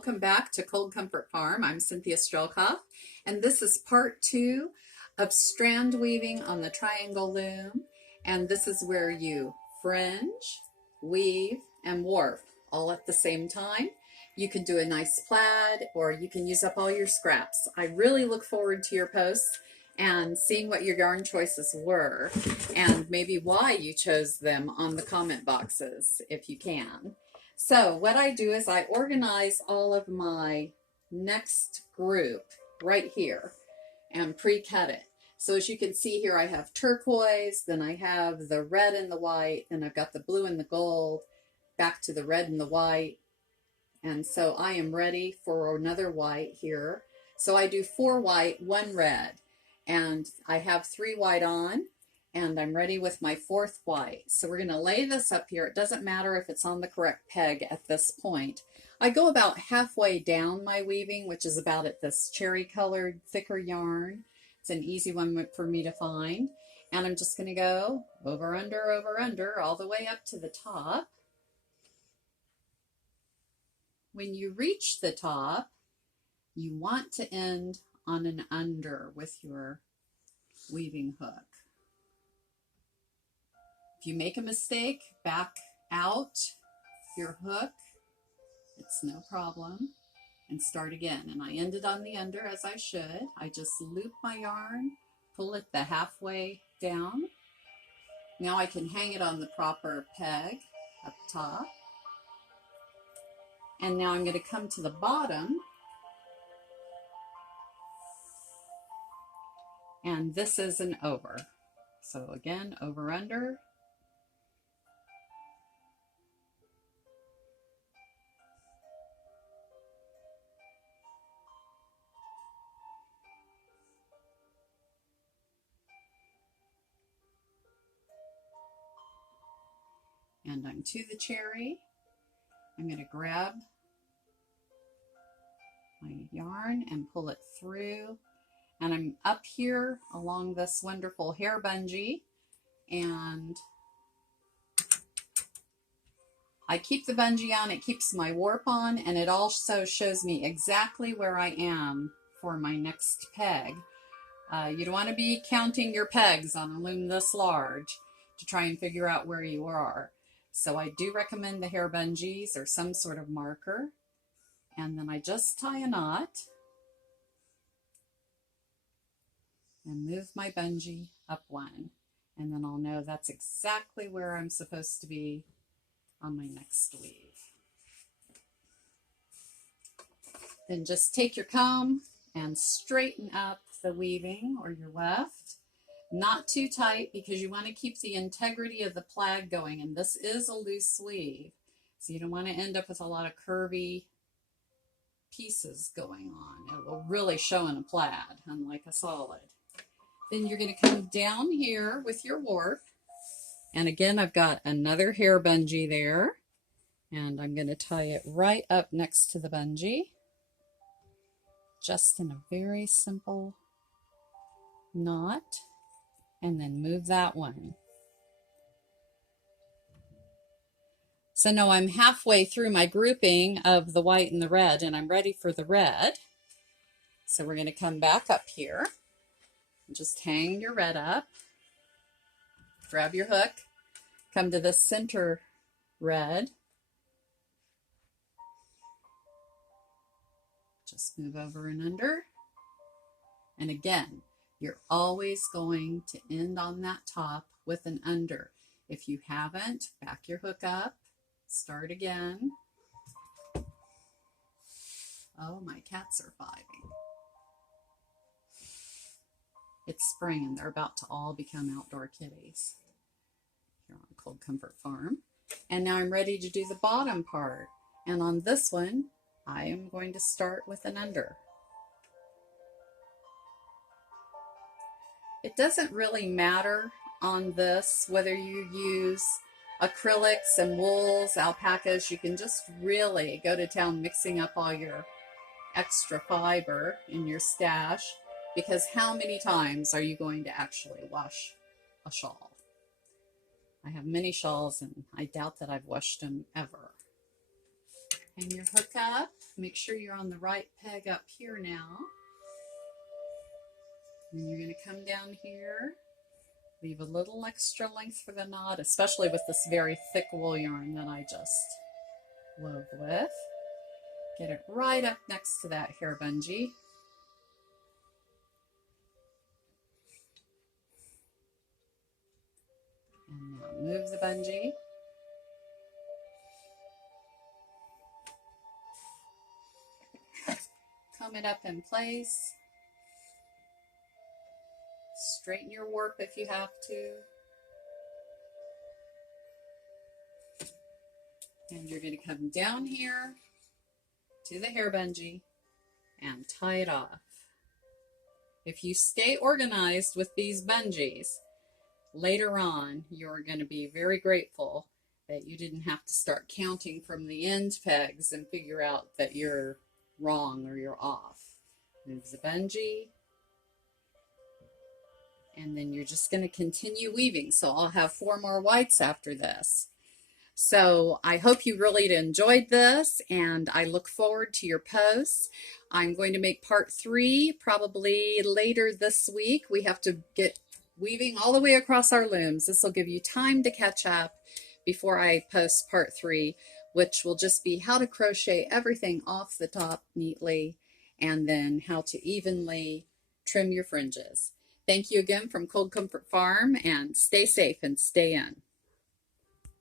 Welcome back to Cold Comfort Farm. I'm Cynthia Strelkoff, and this is part 2 of strand weaving on the triangle loom. And this is where you fringe, weave, and warp all at the same time. You can do a nice plaid, or you can use up all your scraps. I really look forward to your posts and seeing what your yarn choices were, and maybe why you chose them on the comment boxes, if you can. So what I do is I organize all of my next group right here and pre-cut it. So as you can see here, I have turquoise, then I have the red and the white, then I've got the blue and the gold, back to the red and the white. And so I am ready for another white here. So I do 4 white, 1 red, and I have 3 white on. And I'm ready with my 4th white. So we're going to lay this up here. It doesn't matter if it's on the correct peg at this point. I go about halfway down my weaving, which is about at this cherry colored thicker yarn. It's an easy one for me to find. And I'm just going to go over, under, all the way up to the top. When you reach the top, you want to end on an under with your weaving hook. If you make a mistake, back out your hook. It's no problem. And start again. And I ended on the under as I should. I just loop my yarn, pull it the halfway down. Now I can hang it on the proper peg up top. And now I'm going to come to the bottom. And this is an over. So again, over, under. And I'm to the cherry. I'm going to grab my yarn and pull it through. And I'm up here along this wonderful hair bungee. And I keep the bungee on, it keeps my warp on, and it also shows me exactly where I am for my next peg. You don't want to be counting your pegs on a loom this large to try and figure out where you are. So I do recommend the hair bungees or some sort of marker. And then I just tie a knot and move my bungee up 1. And then I'll know that's exactly where I'm supposed to be on my next weave. Then just take your comb and straighten up the weaving or your weft. Not too tight because you want to keep the integrity of the plaid going, and this is a loose weave, so you don't want to end up with a lot of curvy pieces going on. It will really show in a plaid, unlike a solid. Then you're going to come down here with your warp, and again I've got another hair bungee there, and I'm going to tie it right up next to the bungee, just in a very simple knot. And then move that one. So now I'm halfway through my grouping of the white and the red, and I'm ready for the red. So we're going to come back up here and just hang your red up. Grab your hook, come to the center red. Just move over and under. And again, you're always going to end on that top with an under. If you haven't, back your hook up, start again. Oh, my cats are vibing. It's spring and they're about to all become outdoor kitties here on Cold Comfort Farm. And now I'm ready to do the bottom part. And on this one, I am going to start with an under. It doesn't really matter on this whether you use acrylics and wools, alpacas. You can just really go to town mixing up all your extra fiber in your stash, because how many times are you going to actually wash a shawl? I have many shawls and I doubt that I've washed them ever. And your hook up. Make sure you're on the right peg up here now. And you're going to come down here. Leave a little extra length for the knot, especially with this very thick wool yarn that I just wove with. Get it right up next to that hair bungee. And now move the bungee. Comb it up in place. Straighten your warp if you have to. And you're going to come down here to the hair bungee and tie it off. If you stay organized with these bungees, later on you're going to be very grateful that you didn't have to start counting from the end pegs and figure out that you're wrong or you're off. Move the bungee. And then you're just going to continue weaving. So I'll have 4 more whites after this. So I hope you really enjoyed this, and I look forward to your posts. I'm going to make part 3 probably later this week. We have to get weaving all the way across our looms. This will give you time to catch up before I post part 3, which will just be how to crochet everything off the top neatly, and then how to evenly trim your fringes. Thank you again from Cold Comfort Farm, and stay safe and stay in.